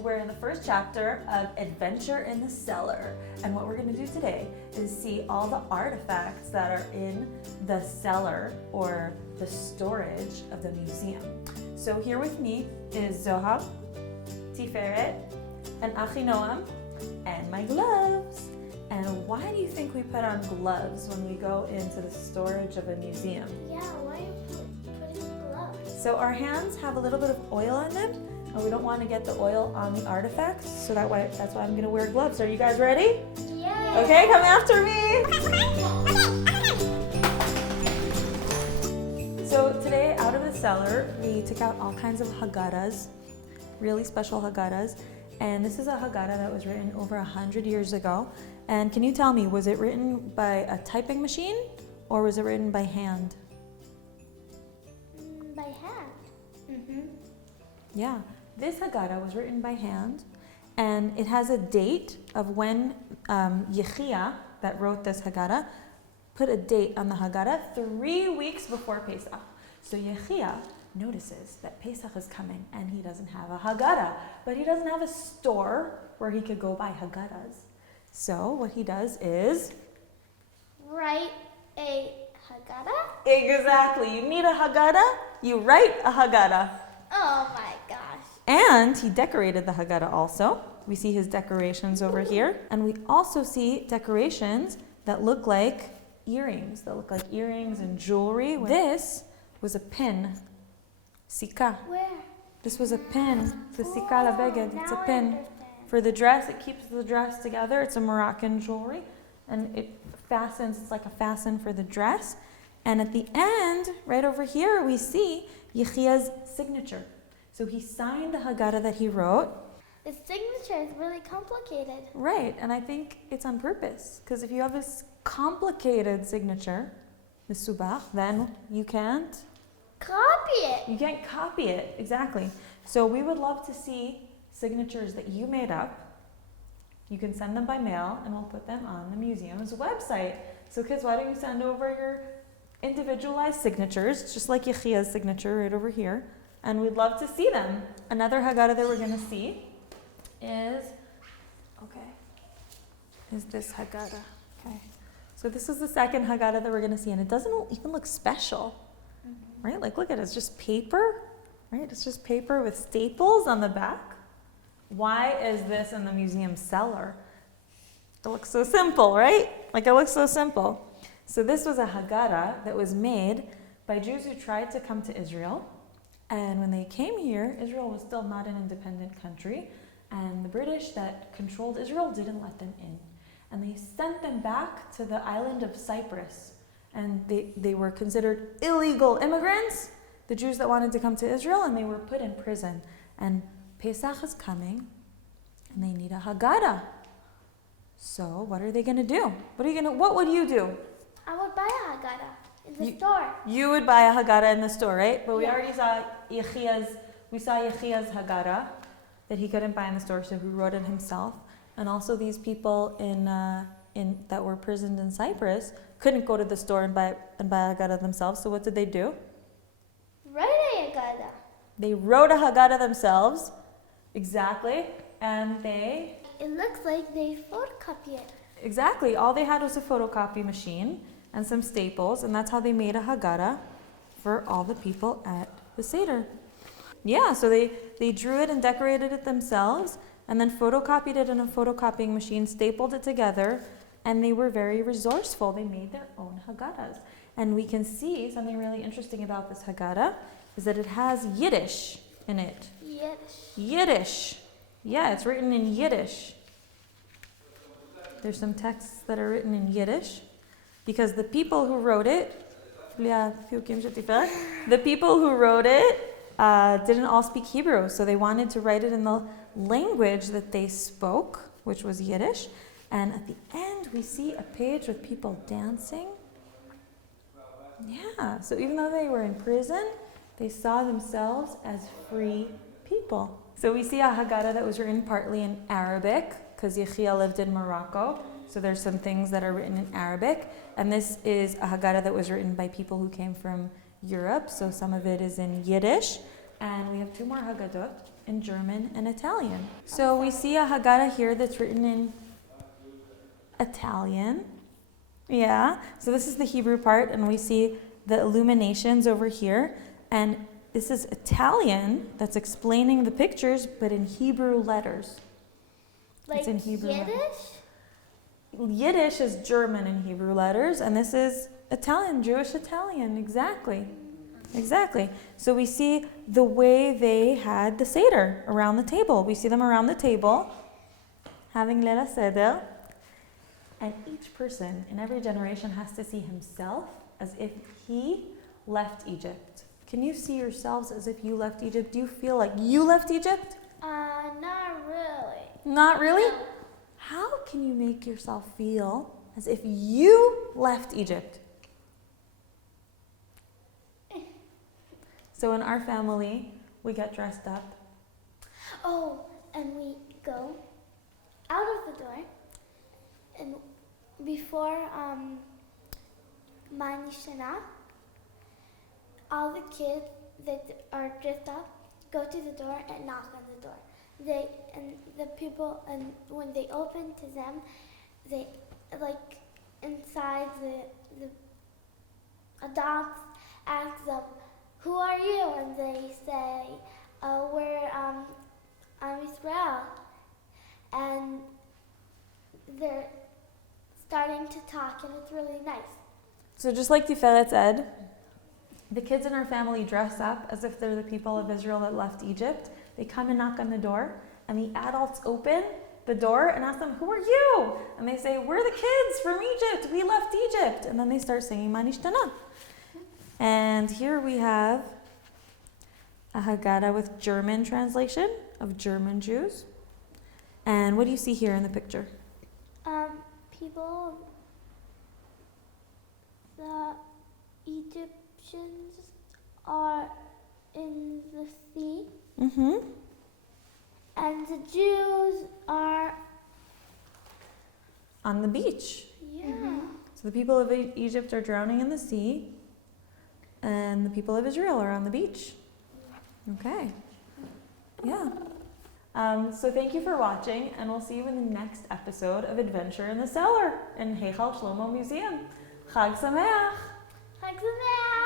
We're in the first chapter of Adventure in the Cellar. And what we're going to do today is see all the artifacts that are in the cellar or the storage of the museum. So here with me is Zohar, Tiferet, and Achinoam, and my gloves. And why do you think we put on gloves when we go into the storage of a museum? Yeah, why are you putting gloves? So our hands have a little bit of oil on them, and we don't want to get the oil on the artifacts, so that's why I'm going to wear gloves. Are you guys ready? Yeah. Okay, come after me. So today, out of the cellar, we took out all kinds of haggadahs, really special haggadahs. And this is a haggadah that was written over 100 years ago. And can you tell me, was it written by a typing machine or was it written by hand? By hand. Mm-hmm. Yeah, this haggadah was written by hand, and it has a date of when Yechia, that wrote this haggadah, put a date on the haggadah 3 weeks before Pesach. So Yechia notices that Pesach is coming and he doesn't have a haggadah, but he doesn't have a store where he could go buy haggadahs. So what he does is Write a haggadah? exactly, you need a haggadah, you write a haggadah. Oh my gosh. And he decorated the haggadah also. We see his decorations over here, and we also see decorations that look like earrings, and jewelry. This was a pin. Sika. Where? This was a pin. The sika labeged. It's a Now I pin. understand. For the dress, it keeps the dress together. It's a Moroccan jewelry. And it fastens, it's like a fasten for the dress. And at the end, right over here, we see Yechia's signature. So he signed the Haggadah that he wrote. The signature is really complicated. Right, and I think it's on purpose. Because if you have this complicated signature, Misubach, then you can't Copy it. You can't copy it, exactly. So we would love to see signatures that you made up. You can send them by mail and we'll put them on the museum's website. So kids, why don't you send over your individualized signatures, just like Yechia's signature right over here, and we'd love to see them. Another Haggadah that we're going to see is this Haggadah. Okay. So this is the second Haggadah that we're going to see, and it doesn't even look special. Right? Like, look at it. It's just paper, right? It's just paper with staples on the back. Why is this in the museum cellar? It looks so simple, right? Like, it looks so simple. So this was a Haggadah that was made by Jews who tried to come to Israel. And when they came here, Israel was still not an independent country. And the British that controlled Israel didn't let them in. And they sent them back to the island of Cyprus. And they were considered illegal immigrants, the Jews that wanted to come to Israel, and they were put in prison. And Pesach is coming, and they need a Haggadah. So what are they going to do? What would you do? I would buy a haggadah in the store. You would buy a Haggadah in the store, right? But we Yeah. already saw Yechia's Haggadah that he couldn't buy in the store, so he wrote it himself. And also these people that were imprisoned in Cyprus couldn't go to the store and buy a Haggadah themselves. So what did they do? Write a haggadah. They wrote a Haggadah themselves, exactly, and It looks like they photocopy it. exactly, all they had was a photocopy machine and some staples, and that's how they made a Haggadah for all the people at the Seder. Yeah, so they drew it and decorated it themselves, and then photocopied it in a photocopying machine, stapled it together, and they were very resourceful. They made their own Haggadahs. And we can see something really interesting about this Haggadah is that it has Yiddish in it. Yiddish. Yeah, it's written in Yiddish. There's some texts that are written in Yiddish because the people who wrote it, didn't all speak Hebrew, so they wanted to write it in the language that they spoke, which was Yiddish. And at the end, we see a page with people dancing. Yeah, so even though they were in prison, they saw themselves as free people. So we see a Haggadah that was written partly in Arabic, because Yechia lived in Morocco. So there's some things that are written in Arabic. And this is a Haggadah that was written by people who came from Europe. So some of it is in Yiddish. And we have 2 more haggadot in German and Italian. So we see a haggadah here that's written in Italian. Yeah, so this is the Hebrew part, and we see the illuminations over here. And this is Italian that's explaining the pictures, but in Hebrew letters. Like It's in Hebrew Yiddish? Yiddish is German in Hebrew letters, and this is Italian, Jewish Italian, exactly. Exactly. So we see the way they had the Seder around the table. We see them around the table having Leila Seder, and each person in every generation has to see himself as if he left Egypt. Can you see yourselves as if you left Egypt? Do you feel like you left Egypt? Not really. Not really? No. How can you make yourself feel as if you left Egypt? So in our family, we get dressed up. Oh, and we go out of the door, and before Manishana, all the kids that are dressed up go to the door and knock on the door. The people, and when they open to them, they like inside the adults ask them, "Who are you?" And they say, "We're Israel," and they're starting to talk, and it's really nice. So just like Tiferet said, the kids in our family dress up as if they're the people of Israel that left Egypt. They come and knock on the door, and the adults open the door and ask them, "Who are you?" And they say, "We're the kids from Egypt. We left Egypt." And then they start singing Manishtana. And here we have a Haggadah with German translation of German Jews. And what do you see here in the picture? People, the Egyptians are in the sea, Mm-hmm. and the Jews are, On the beach. yeah. So the people of Egypt are drowning in the sea, and the people of Israel are on the beach. Okay. Yeah. So thank you for watching, and we'll see you in the next episode of Adventure in the Cellar in Heichal Shlomo Museum. Chag Sameach! Chag Sameach!